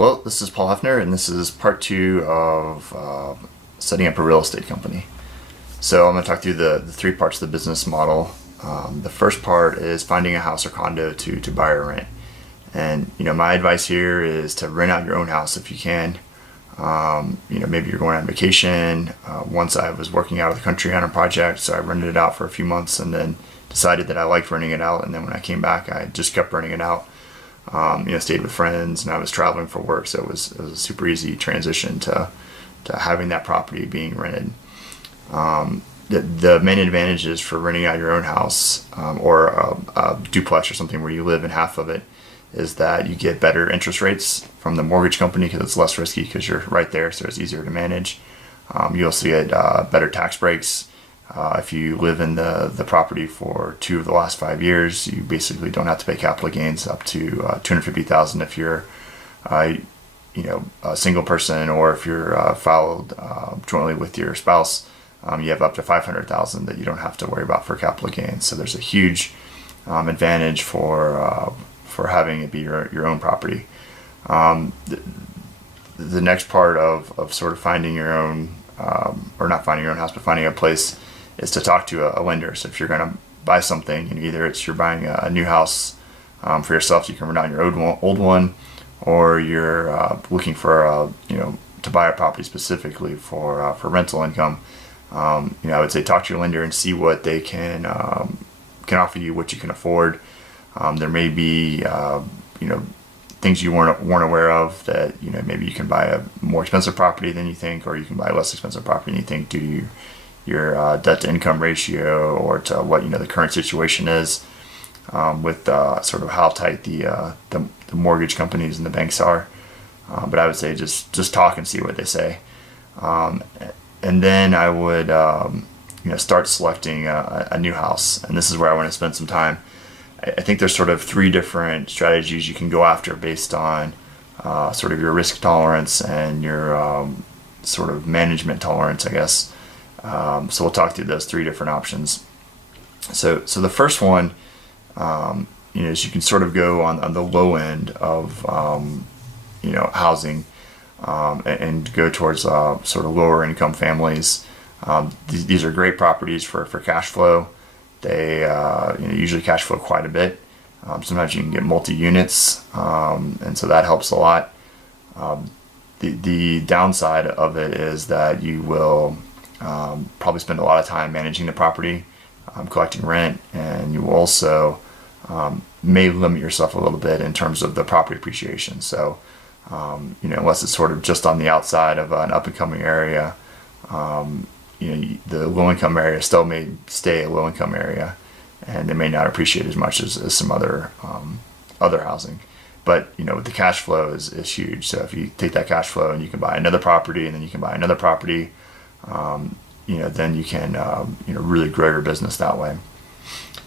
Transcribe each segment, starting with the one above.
Hello, this is Paul Hefner, and this is part two of setting up a real estate company. So I'm going to talk through the three parts of the business model. The first part is finding a house or condo to buy or rent. And my advice here is to rent out your own house if you can. Maybe you're going on vacation. Once I was working out of the country on a project, so I rented it out for a few months and then decided that I liked renting it out. And then when I came back, I just kept renting it out. Stayed with friends, and I was traveling for work, so it was a super easy transition to having that property being rented. The main advantages for renting out your own house or a duplex or something where you live in half of it is that you get better interest rates from the mortgage company because it's less risky because you're right there, so it's easier to manage. You also get better tax breaks. If you live in the property for 2 of the last 5 years, you basically don't have to pay capital gains up to $250,000 if you're a single person, or if you're filed jointly with your spouse. You have up to $500,000 that you don't have to worry about for capital gains. So there's a huge advantage for having it be your own property. The next part of sort of finding your own, or not finding your own house, but finding a place, is to talk to a lender. So if you're going to buy something, either you're buying a new house for yourself, so you can rent out your old one, or you're looking for to buy a property specifically for rental income. I would say talk to your lender and see what they can offer you, what you can afford. There may be things you weren't aware of, that maybe you can buy a more expensive property than you think, or you can buy a less expensive property than you think due to your debt to income ratio, or to what the current situation is with sort of how tight the mortgage companies and the banks are. But I would say just talk and see what they say, and then I would start selecting a new house. And this is where I want to spend some time. I think there's sort of 3 different strategies you can go after based on sort of your risk tolerance and your sort of management tolerance, I guess. So we'll talk through those 3 different options. So the first one, is you can sort of go on the low end of, housing, and go towards sort of lower income families. These are great properties for cash flow. They usually cash flow quite a bit. Sometimes you can get multi-units, and so that helps a lot. The downside of it is that you will probably spend a lot of time managing the property, collecting rent, and you also may limit yourself a little bit in terms of the property appreciation. So, unless it's sort of just on the outside of an up-and-coming area, the low-income area still may stay a low-income area, and it may not appreciate as much as some other housing. But the cash flow is huge. So if you take that cash flow and you can buy another property, and then you can buy another property, then you can really grow your business that way.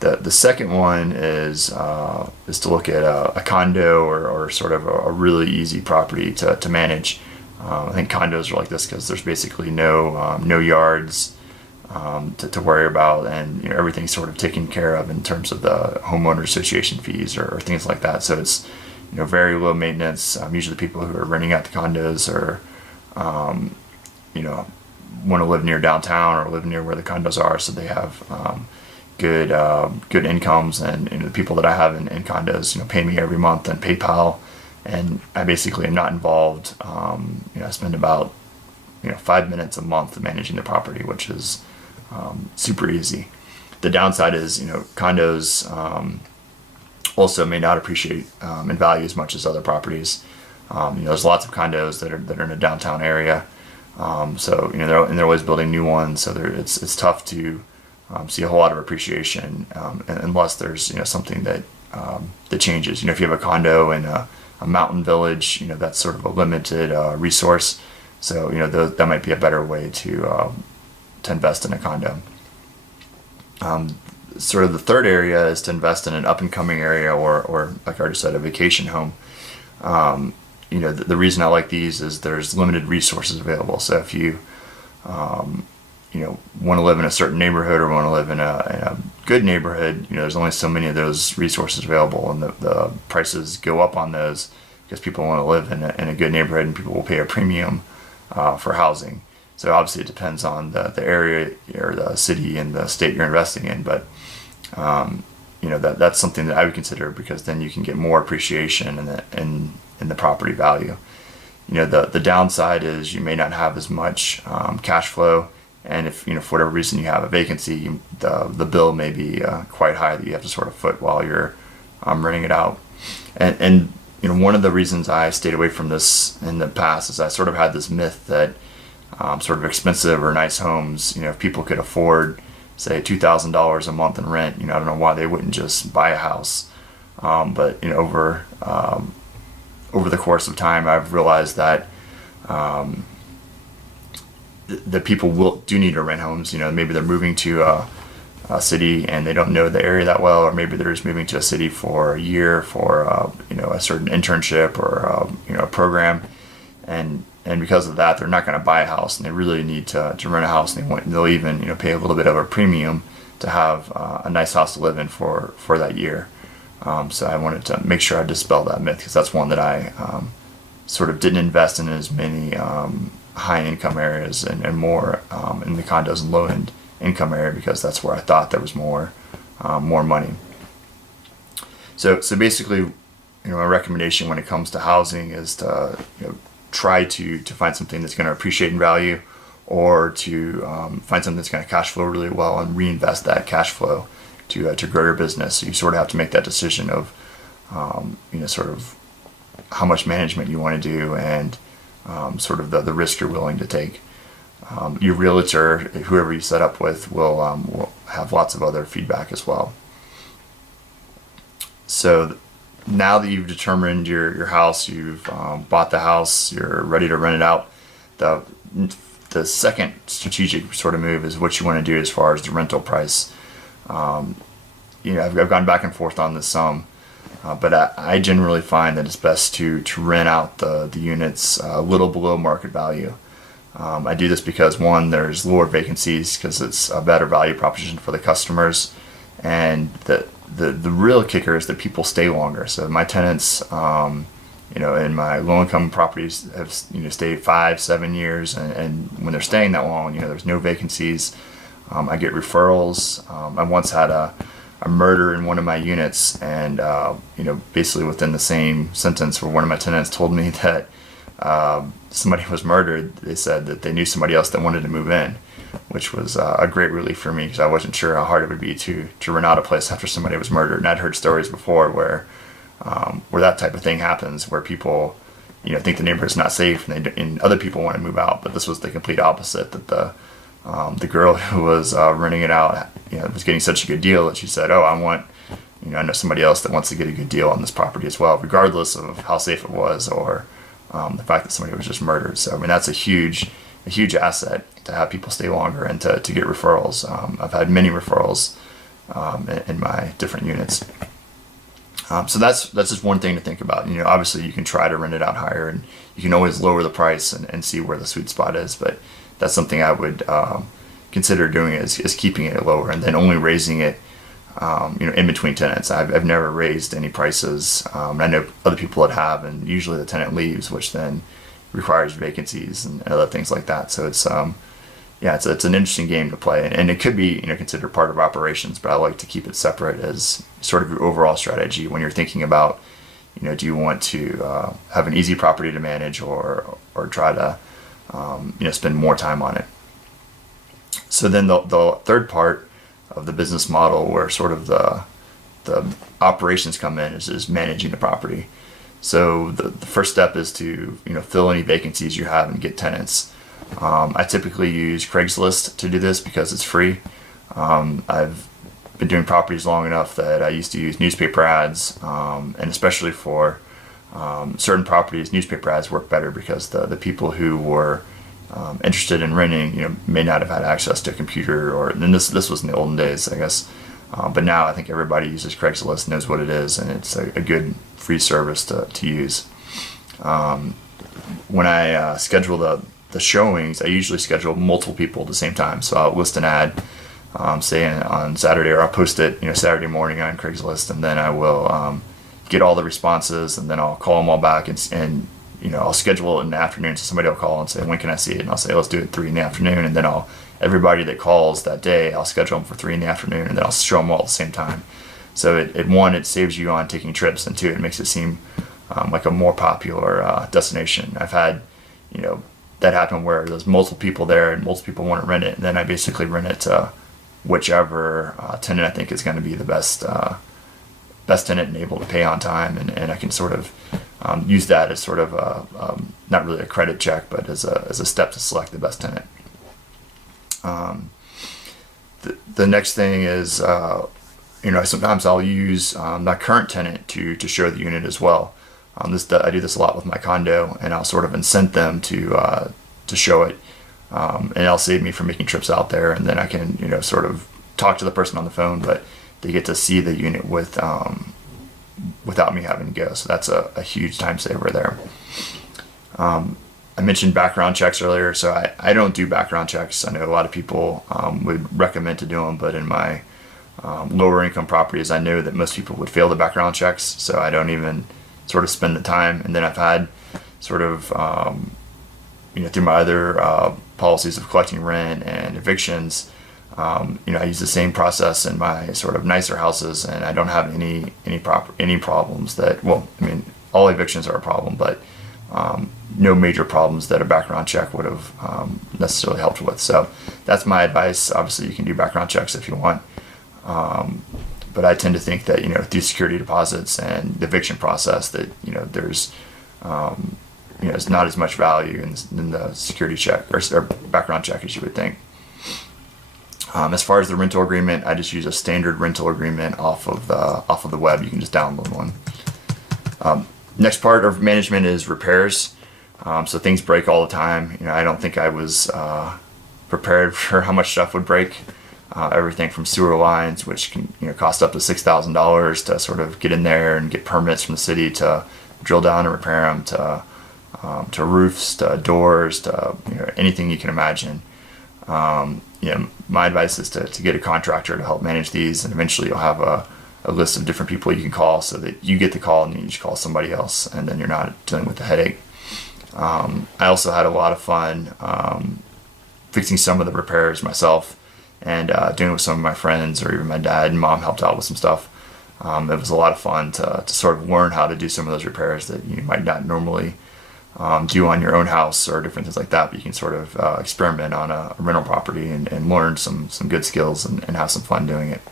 The second one is to look at a condo or sort of a really easy property to manage. I think condos are like this because there's basically no yards to worry about, and everything's sort of taken care of in terms of the homeowner association fees or things like that. So it's very low maintenance. Usually people who are renting out the condos are want to live near downtown or live near where the condos are, so they have good incomes. And the people that I have in condos pay me every month on PayPal, and I basically am not involved. I spend about 5 minutes a month managing the property, which is super easy. The downside is condos also may not appreciate in value as much as other properties. There's lots of condos that are in a downtown area. So they're always building new ones, so it's tough to see a whole lot of appreciation unless there's something that changes. If you have a condo in a mountain village, that's sort of a limited resource. So that might be a better way to invest in a condo. Sort of the third area is to invest in an up and coming area, or like I already said, a vacation home. The reason I like these is there's limited resources available. So if you want to live in a certain neighborhood or want to live in a good neighborhood, there's only so many of those resources available, and the prices go up on those because people want to live in a good neighborhood, and people will pay a premium for housing. So obviously it depends on the area or the city and the state you're investing in, but that's something that I would consider, because then you can get more appreciation in the property value. The downside is you may not have as much cash flow, and if for whatever reason you have a vacancy, the bill may be quite high that you have to sort of foot while you're renting it out. And one of the reasons I stayed away from this in the past is I sort of had this myth that sort of expensive or nice homes, if people could afford, say, $2,000 a month in rent, I don't know why they wouldn't just buy a house. But over the course of time, I've realized that that people do need to rent homes. Maybe they're moving to a city and they don't know the area that well, or maybe they're just moving to a city for a year for a certain internship or a program, and because of that, they're not going to buy a house, and they really need to rent a house, and they'll even pay a little bit of a premium to have a nice house to live in for that year. So I wanted to make sure I dispel that myth, because that's one that I sort of didn't invest in as many high income areas and more in the condos and low end income area, because that's where I thought there was more money. So basically, my recommendation when it comes to housing is to try to find something that's going to appreciate in value, or to find something that's going to cash flow really well and reinvest that cash flow to grow your business. So you sort of have to make that decision of sort of how much management you want to do, and sort of the risk you're willing to take. Your realtor, whoever you set up with, will have lots of other feedback as well. So now that you've determined your house, you've bought the house, you're ready to rent it out, the second strategic sort of move is what you want to do as far as the rental price. I've gone back and forth on this some, but I generally find that it's best to rent out the units a little below market value. I do this because, one, there's lower vacancies because it's a better value proposition for the customers, and the real kicker is that people stay longer. So my tenants, in my low-income properties have stayed 5-7 years, and when they're staying that long, there's no vacancies. I get referrals. I once had a murder in one of my units, and basically within the same sentence where one of my tenants told me that somebody was murdered, they said that they knew somebody else that wanted to move in, which was a great relief for me, because I wasn't sure how hard it would be to rent out a place after somebody was murdered. And I'd heard stories before where that type of thing happens, where people think the neighborhood's not safe, and other people want to move out. But this was the complete opposite, that the girl who was renting it out was getting such a good deal that she said, "Oh, I know somebody else that wants to get a good deal on this property as well," regardless of how safe it was, or the fact that somebody was just murdered. So that's a huge asset, to have people stay longer and to get referrals. I've had many referrals in my different units. So that's just one thing to think about. Obviously you can try to rent it out higher, and you can always lower the price and see where the sweet spot is. But that's something I would consider doing, is keeping it lower and then only raising it in between tenants. I've never raised any prices. I know other people that have, and usually the tenant leaves, which then requires vacancies and other things like that. So it's it's an interesting game to play, and it could be considered part of operations, but I like to keep it separate as sort of your overall strategy when you're thinking about do you want to have an easy property to manage, or try to spend more time on it. So then the third part of the business model, where sort of the operations come in, is managing the property. So the first step is to fill any vacancies you have and get tenants. I typically use Craigslist to do this because it's free. I've been doing properties long enough that I used to use newspaper ads, and especially for certain properties, newspaper ads work better, because the people who were interested in renting, may not have had access to a computer, or then this was in the olden days, I guess. But now I think everybody uses Craigslist, knows what it is, and it's a good free service to use. When I schedule the showings, I usually schedule multiple people at the same time. So I'll list an ad, say on Saturday, or I'll post it Saturday morning on Craigslist, and then I will get all the responses, and then I'll call them all back, and I'll schedule it in the afternoon. So somebody will call and say, when can I see it? And I'll say, let's do it at 3 in the afternoon. And then everybody that calls that day, I'll schedule them for 3 in the afternoon, and then I'll show them all at the same time. So it saves you on taking trips, and two, it makes it seem like a more popular destination. I've had, that happen where there's multiple people there and multiple people want to rent it, and then I basically rent it to whichever tenant I think is going to be the best tenant and able to pay on time, and I can sort of use that as sort of not really a credit check, but as a step to select the best tenant. The next thing is, sometimes I'll use my current tenant to show the unit as well. I do this a lot with my condo, and I'll sort of incent them to show it, and it'll save me from making trips out there, and then I can sort of talk to the person on the phone, but they get to see the unit without me having to go. So that's a huge time saver there. I mentioned background checks earlier, so I don't do background checks. I know a lot of people would recommend to do them, but in my lower income properties, I know that most people would fail the background checks, so I don't even sort of spend the time. And then I've had sort of through my other policies of collecting rent and evictions, I use the same process in my sort of nicer houses, and I don't have any problems that, all evictions are a problem, but no major problems that a background check would have necessarily helped with. So that's my advice. Obviously, you can do background checks if you want, but I tend to think that through security deposits and the eviction process, that there's it's not as much value in the security check or background check as you would think. As far as the rental agreement, I just use a standard rental agreement off of the web. You can just download one. Next part of management is repairs. So things break all the time. I don't think I was prepared for how much stuff would break. Everything from sewer lines, which can cost up to $6,000 to sort of get in there and get permits from the city to drill down and repair them, to roofs, to doors, to anything you can imagine. My advice is to get a contractor to help manage these, and eventually you'll have a list of different people you can call, so that you get the call and you just call somebody else, and then you're not dealing with the headache. I also had a lot of fun fixing some of the repairs myself, and doing it with some of my friends, or even my dad and mom helped out with some stuff. It was a lot of fun to sort of learn how to do some of those repairs that you might not normally do on your own house or different things like that, but you can sort of experiment on a rental property and learn some good skills and have some fun doing it.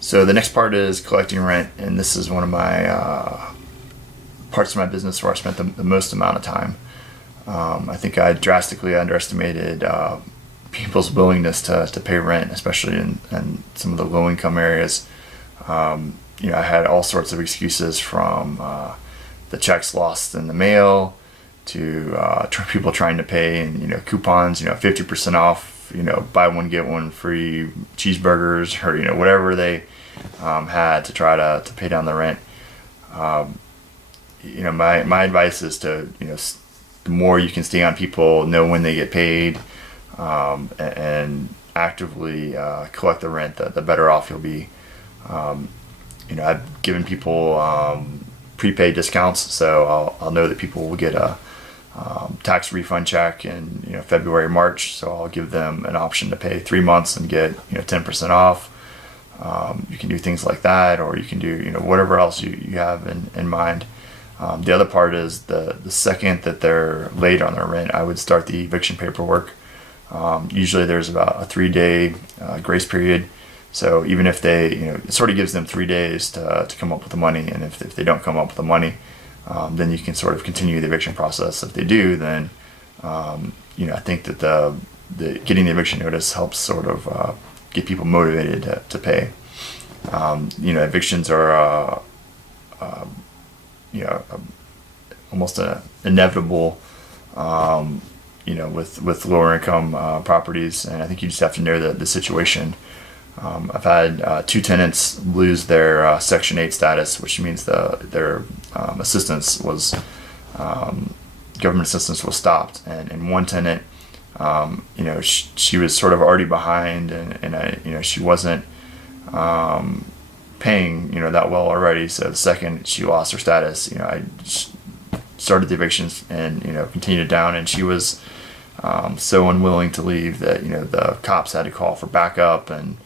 So the next part is collecting rent, and this is one of my parts of my business where I spent the most amount of time. I think I drastically underestimated people's willingness to pay rent, especially in some of the low-income areas. I had all sorts of excuses, from the checks lost in the mail to people trying to pay, and coupons, 50% off, buy one get one free cheeseburgers, or whatever they had to try to pay down the rent. My advice is to the more you can stay on people, know when they get paid, and actively collect the rent, the better off you'll be. I've given people prepaid discounts, so I'll know that people will get a tax refund check in February, March, so I'll give them an option to pay 3 months and get 10% off. You can do things like that, or you can do whatever else you have in mind. The other part is the second that they're late on their rent, I would start the eviction paperwork. Usually there's about a 3-day grace period. So even if they, it sort of gives them 3 days to come up with the money. And if they don't come up with the money, then you can sort of continue the eviction process. If they do, then, I think that the getting the eviction notice helps sort of get people motivated to pay. Evictions are, almost inevitable, with lower income properties, and I think you just have to know the situation. I've had 2 tenants lose their Section 8 status, which means their assistance was government assistance was stopped, and one tenant, she was sort of already behind, and she wasn't paying, that well already. So the second she lost her status, I just started the evictions and, continued down. And she was so unwilling to leave that, the cops had to call for backup. And,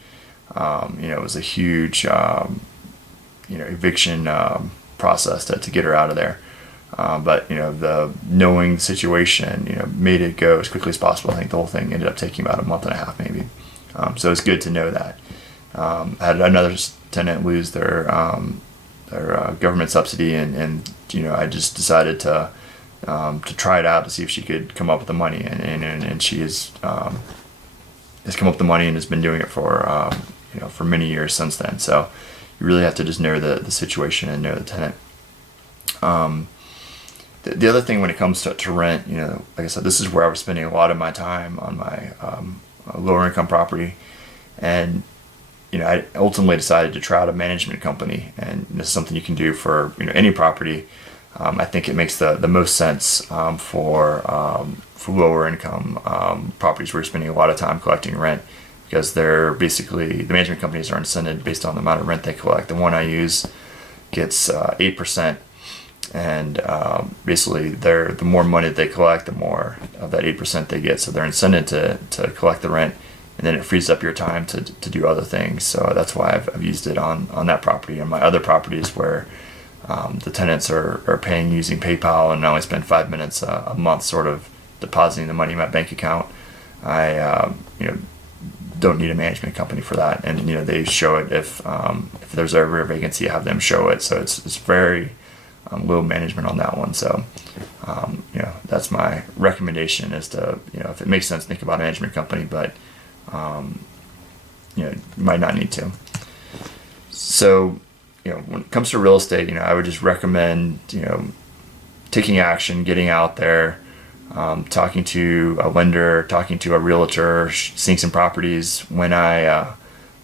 it was a huge, eviction process to get her out of there. But the knowing the situation, made it go as quickly as possible. I think the whole thing ended up taking about a month and a half, maybe. So it's good to know that. I had another tenant lose their government subsidy, and I just decided to try it out to see if she could come up with the money, and she has come up with the money and has been doing it for many years since then. So you really have to just know the situation and know the tenant. The other thing when it comes to rent, like I said, this is where I was spending a lot of my time on my lower income property, and I ultimately decided to try out a management company, and this is something you can do for any property. I think it makes the most sense for lower income properties where you're spending a lot of time collecting rent, because they're basically, the management companies are incented based on the amount of rent they collect. The one I use gets 8%. And basically, the more money that they collect, the more of that 8% they get. So they're incented to collect the rent, and then it frees up your time to do other things. So that's why I've used it on that property. And my other properties where the tenants are paying using PayPal, and I only spend 5 minutes a month sort of depositing the money in my bank account, I don't need a management company for that. And they show it if there's ever a vacancy, I have them show it. So it's very low management on that one. So, that's my recommendation, is to, if it makes sense, think about a management company, but, you might not need to. So, when it comes to real estate, I would just recommend, taking action, getting out there, talking to a lender, talking to a realtor, seeing some properties. When I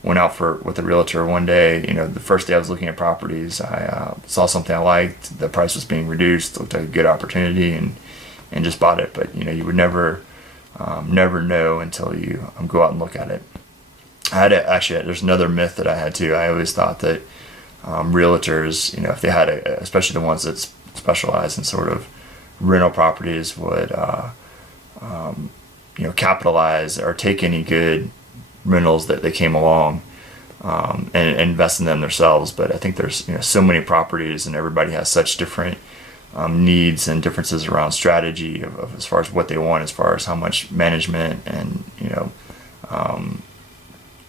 went out with a realtor one day, the first day I was looking at properties, I saw something I liked. The price was being reduced, looked like a good opportunity, and just bought it. But you would never know until you go out and look at it. There's another myth that I had too. I always thought that realtors, if they had especially the ones that specialize in sort of rental properties, would capitalize or take any good rentals that they came along and invest in them themselves. But I think there's so many properties, and everybody has such different needs and differences around strategy of as far as what they want, as far as how much management and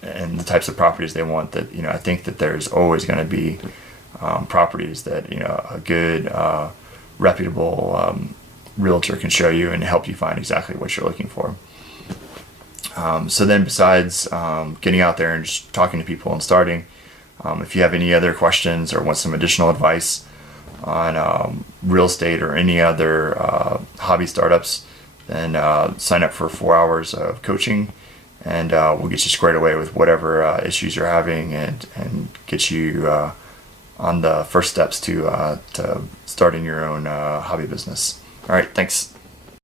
and the types of properties they want, that I think that there's always going to be properties that a good reputable realtor can show you and help you find exactly what you're looking for. So then, besides getting out there and just talking to people and starting, if you have any other questions or want some additional advice on real estate or any other hobby startups, then sign up for 4 hours of coaching, and we'll get you squared away with whatever issues you're having, and get you on the first steps to starting your own hobby business. All right, thanks.